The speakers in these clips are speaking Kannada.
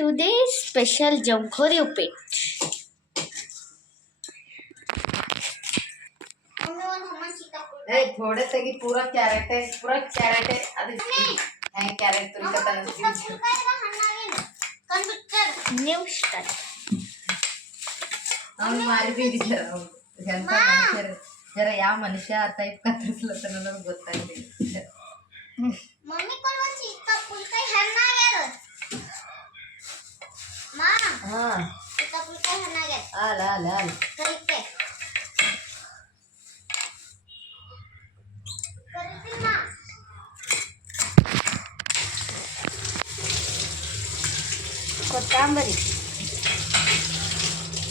Today's special Jamghori Uppit. थोड़े से की पूरा कैरेट है ಅದು है कैरेट तुरकता New start. ಅವ್ನು ಮಾರಿ ಬೀದಿದ್ದಾರೆ ಎಂತ ಮನುಷ್ಯರು ಜರ ಯಾವ ಮನುಷ್ಯ ಆ ಟೈಪ್ ಕತ್ತರಿಸ್ಲತ್ತ ನನಗೆ ಗೊತ್ತಾಗ್ತಿಲ್ಲ मम्मी को वो चीज का फूल का हरना गया मां हां इसका फूल का हरना गया आल करके मां ಕೊತ್ತಂಬರಿ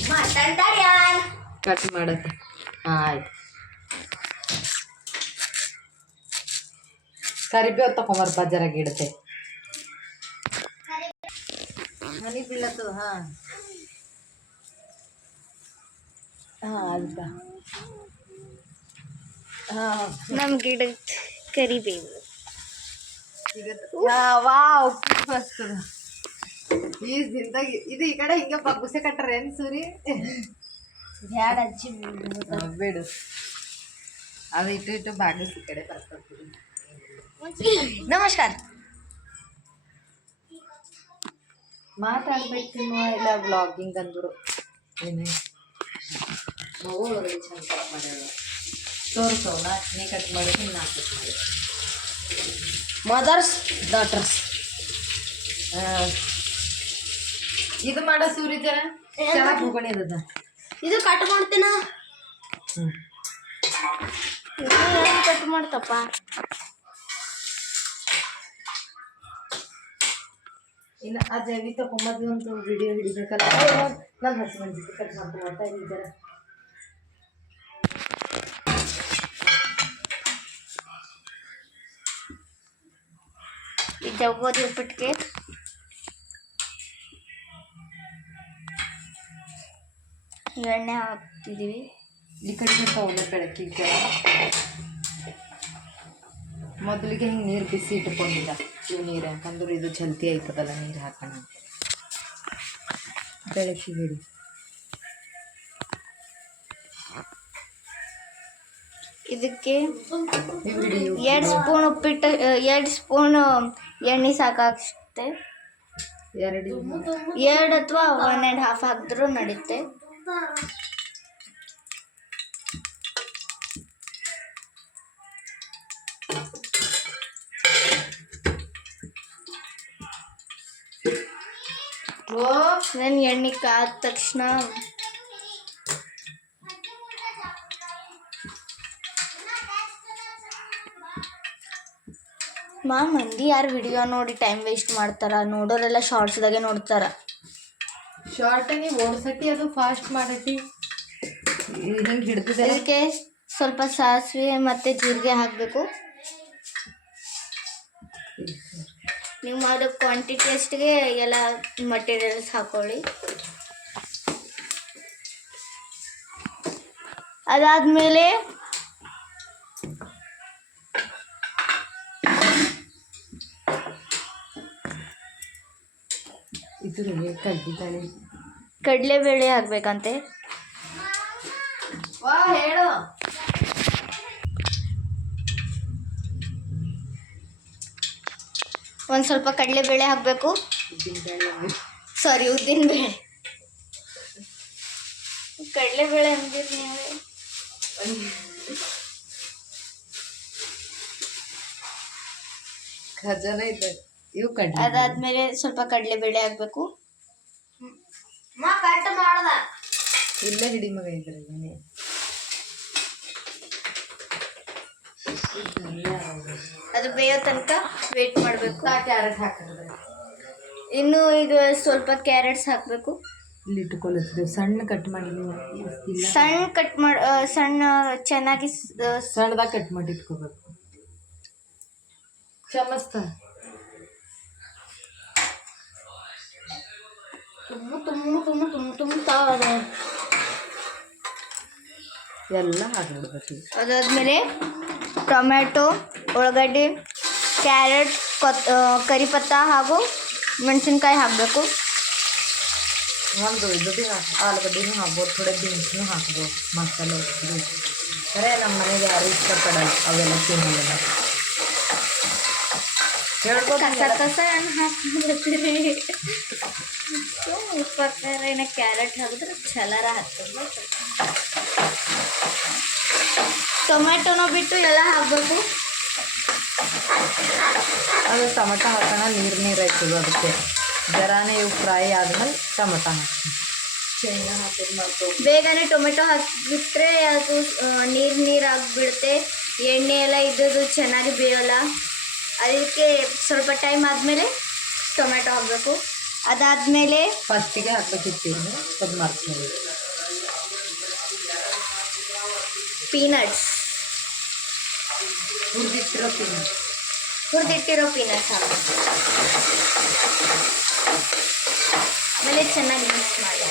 ಮಾತಾಡ್ತಾರ್ಯಾನ್ ಕಟ್ ಮಾಡುತ್ತೆ ಆಯ್ತು ಕರಿಬೇವು ತಗೊಂಬರ್ಪ ಜರ ಗಿಡತೆ ಹನಿ ಬೀಳತ್ತು ಹಾಂ ಅಲ್ದ ಹಾಂ ನಮ್ಮ ಗಿಡದ ಕರಿಬೇವು ವಾವ್ ಮಸ್ತ್ ಈ ಜಿಂದಾಗಿ ಇದು ಈ ಕಡೆ ಹಿಂಗೆ ಬಗ್ಗುಸೆ ಕಟ್ಟರೆ ಏನು ಸೂರಿ ಬ್ಯಾಡ ಅಜ್ಜಿ ಬಿಡು ಅದು ಇಟ್ಟು ಬಾಗಿಸ್ ಈ ಕಡೆ ಬರ್ತಾರೆ ನಮಸ್ಕಾರ ಮಾತಾಡ್ಬೇಕು ಇಲ್ಲ ವ್ಲಾಗಿಂಗ್ ಅಂದರು ಏನೇ ಒಳಗಡೆ ಚಂದ ಕಟ್ ಮಾಡ್ಯಾಳ ತೋರಿಸೋಣ ನೀ ಕಟ್ ಮಾಡಿದ್ರೆ ನಾ ಕಟ್ ಮಾಡಿ ಮದರ್ಸ್ ಡಾಟರ್ಸ್ ಇದು ಮಾಡೋ ಸೂರಿ ಜರ ಚೆನ್ನಾಗಿ ಹೋಗಣಿ ಅದ ಇದು ಕಟ್ ಮಾಡ್ತೀನ ಕಟ್ ಮಾಡ್ತಪ್ಪ ಇನ್ನು ಆ ಜೈವಿ ತಗೊಂಬದ್ದು ಒಂದು ವಿಡಿಯೋ ಹಿಡಿಬೇಕಲ್ಲ ನನ್ನ ಹಸ್ಬೆಂಡ್ ಕಟ್ ಮಾಡ್ಕೊಂಡು ಮಾಡ್ತಾ ಇದ್ದೀನಿ ಜರ ಈ ಜಗೋದಿ ಉಪ್ಪಿಟ್ಟಿಗೆ ಎಣ್ಣೆ ಹಾಕ್ತಿದ್ದೀವಿ ಈ ಕಡೆ ತಗೊಂಡು ಬೆಳಕಿಗೆ ಮೊದಲಿಗೆ ಹಿಂಗೆ ನೀರು ಬಿಸಿ ಇಟ್ಕೊಂಡಿದ್ದ ಇವು ನೀರು ಯಾಕಂದ್ರೆ ಇದು ಜಲ್ದಿ ಆಯ್ತದಲ್ಲ ನೀರು ಹಾಕೋಣ ಬೆಳಕಿಗೆ ಹಿಡಿ ಇದಕ್ಕೆ ಹಿಡಿ 2 ಸ್ಪೂನ್ ಉಪ್ಪಿಟ್ಟು 2 ಸ್ಪೂನ್ ಎಣ್ಣೆ ಸಾಕಾಗುತ್ತೆ 2 ಅಥವಾ 1.5 ಹಾಕಿದ್ರೂ ನಡೀತೆ ನಾನು ಎಣ್ಣೆ ಕಾದ ತಕ್ಷಣ ಮಂದಿ ಯಾರು ವಿಡಿಯೋ ನೋಡಿ ಟೈಮ್ ವೇಸ್ಟ್ ಮಾಡ್ತಾರ ನೋಡೋರೆಲ್ಲ ಶಾರ್ಟ್ಸ್ದಾಗೆ ನೋಡ್ತಾರ ಶಾರ್ಟ್ ನೀವು ಓಡ್ಸಟ್ಟಿ ಅದು ಫಾಸ್ಟ್ ಮಾಡಟ್ಟಿ ಹಿಂಗೆ ಹಿಡ್ತದೆ ಅದಕ್ಕೆ ಸ್ವಲ್ಪ ಸಾಸಿವೆ ಮತ್ತು ಜೀರಿಗೆ ಹಾಕಬೇಕು ನೀವು ಮಾಡೋ ಕ್ವಾಂಟಿಟಿ ಅಷ್ಟಿಗೆ ಎಲ್ಲ ಮಟೀರಿಯಲ್ಸ್ ಹಾಕೊಳ್ಳಿ ಅದಾದಮೇಲೆ ಇದು ಕಡ್ಡಿದ್ದಾಳೆ ಕಡಲೆಬೇಳೆ ಹಾಕಬೇಕಂತೆ ವಾ ಹೇಳು ಒಂದು ಸ್ವಲ್ಪ ಕಡಲೆಬೇಳೆ ಹಾಕಬೇಕು ಸಾರಿ ಉದ್ದಿನಬೇಳೆ ಕಡಲೆಬೇಳೆ ಅಂದಿರಿ ನೀವು ಖಜಾನ ಇದೆ ಇವು ಕಡ್ಡಿ ಅದಾದ್ಮೇಲೆ ಸ್ವಲ್ಪ ಕಡಲೆಬೇಳೆ ಹಾಕಬೇಕು ಇಲ್ಲೇ ಹಿಡಿ ಮಗ ಇದ್ರಲ್ಲಿ ಅದು ಬೇಯೋ ತನಕ ವೇಟ್ ಮಾಡಬೇಕು ಕ್ಯಾರೆಟ್ ಹಾಕಿದ್ರೆ ಇನ್ನು ಇದು ಸ್ವಲ್ಪ ಕ್ಯಾರೆಟ್ಸ್ ಹಾಕಬೇಕು ಇಲ್ಲಿ ಇಟ್ಕೊಳ್ಳುತ್ತೆ ಸಣ್ಣ ಕಟ್ ಮಾಡಿ ಸಣ್ಣ ಚೆನ್ನಾಗಿ ಸಣ್ಣದಾಗಿ ಕಟ್ ಮಾಡಿ ಇಟ್ಕೋಬೇಕು ಚಮಸ್ತ ತುಂಬ ಎಲ್ಲ ಹಾಕಿಬಿಡ್ಬೇಕು ಅದಾದಮೇಲೆ ಟೊಮ್ಯಾಟೊ ಉಳ್ಳಾಗಡ್ಡಿ ಕ್ಯಾರೆಟ್ ಕರಿಪತ್ತ ಹಾಗೂ ಮೆಣಸಿನ್ಕಾಯಿ ಹಾಕಬೇಕು ಒಂದು ಇದು ಭೀ ಆಲೂಗಡ್ಡೆನೂ ಹಾಕ್ಬೋದು, ಥೋಡೆ ಬೀನ್ಸ್ನೂ ಹಾಕ್ಬೋದು ಮಸಾಲೆ ಖರೆ ನಮ್ಮ ಮನೆಗೆ ಯಾರು ಇಷ್ಟಪಡಲ್ಲ ಅವೆಲ್ಲ ತಿನ್ನಲ್ಲ. ಹೇಳ್ಬೋದು ಕಸ ಹಣ್ಣು ಹಾಕ್ಬಿಡ್ತೀರಿ ಪ್ರಕಾರ ಏನ ಕ್ಯಾರೆಟ್ ಹಾಕಿದ್ರೆ ಚಲರ ಹಾಕ್ತದೆ. ಟೊಮೆಟೊನ ಬಿಟ್ಟು ಎಲ್ಲ ಹಾಕ್ಬೇಕು. ಅದು ಟೊಮೆಟೊ ಹಾಕೋಣ ನೀರು ಆಯ್ತದ, ಅದಕ್ಕೆ ಜರಾನೇ ಇವು ಫ್ರೈ ಆದ್ಮೇಲೆ ಟೊಮೆಟೊ ಹಾಕ್ತೀನಿ. ಶೇಂಗಾ ಹಾಕೋದು ಮಾಡ್ಕೊ ಬೇಗನೆ ಟೊಮೆಟೊ ಹಾಕಿಬಿಟ್ರೆ ಅದು ನೀರು ಆಗಿಬಿಡುತ್ತೆ, ಎಣ್ಣೆ ಎಲ್ಲ ಇದ್ದದ್ದು ಚೆನ್ನಾಗಿ ಬೇಯೋಲ್ಲ. ಅದಕ್ಕೆ ಸ್ವಲ್ಪ ಟೈಮ್ ಆದಮೇಲೆ ಟೊಮೆಟೊ ಹಾಕಬೇಕು. ಅದಾದಮೇಲೆ ಫಸ್ಟಿಗೆ ಹಾಕ್ಬೇಕಿತ್ತು, ಅದು ಮಾಡ್ತೀನಿ. ಪೀನಟ್ಸ್, ಹುರಿದಿಟ್ಟಿರೋ ಪೀನಟ್ಸ್ ಹಾಕಬೇಕು. ಆಮೇಲೆ ಚೆನ್ನಾಗಿ ಮಿಕ್ಸ್ ಮಾಡಿ.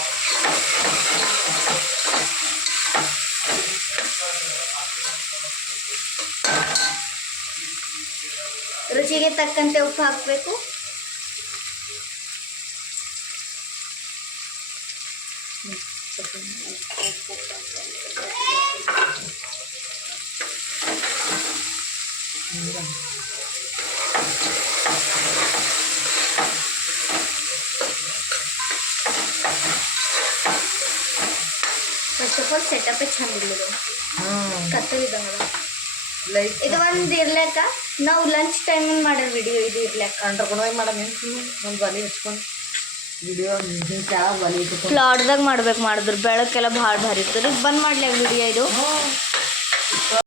ರುಚಿಗೆ ತಕ್ಕಂತೆ ಉಪ್ಪು ಹಾಕಬೇಕು. ಫಸ್ಟ್ ಆಫ್ ಆಲ್ ಸೆಟಪ್ ಚಂದಿಲ್ಲ, ಕತ್ತಲಿದ್ದಂಗಲ್ಲ. ಇದು ಒಂದು ಇರ್ಲಕ್ಕ ನಾವು ಲಂಚ್ ಟೈಮ್ ಮಾಡೋ ವಿಡಿಯೋ ಇದು ಇರ್ಲಕ್ಕ ಅಂಡ್ರಕೊಂಡು ಮಾಡಮ್ ಒಂದು ಬಲಿ ಹಚ್ಕೊಂಡು ವಿಡಿಯೋ ಯಾವ ಬಲಿ ಫ್ಲಾಟ್ದಾಗ ಮಾಡಿದ್ರೆ ಬೆಳಕೆಲ್ಲ ಭಾಳ ಭಾರಿ ಇರ್ತದೆ. ಬಂದ್ ಮಾಡ್ಲಿ ವಿಡಿಯೋ ಇದು.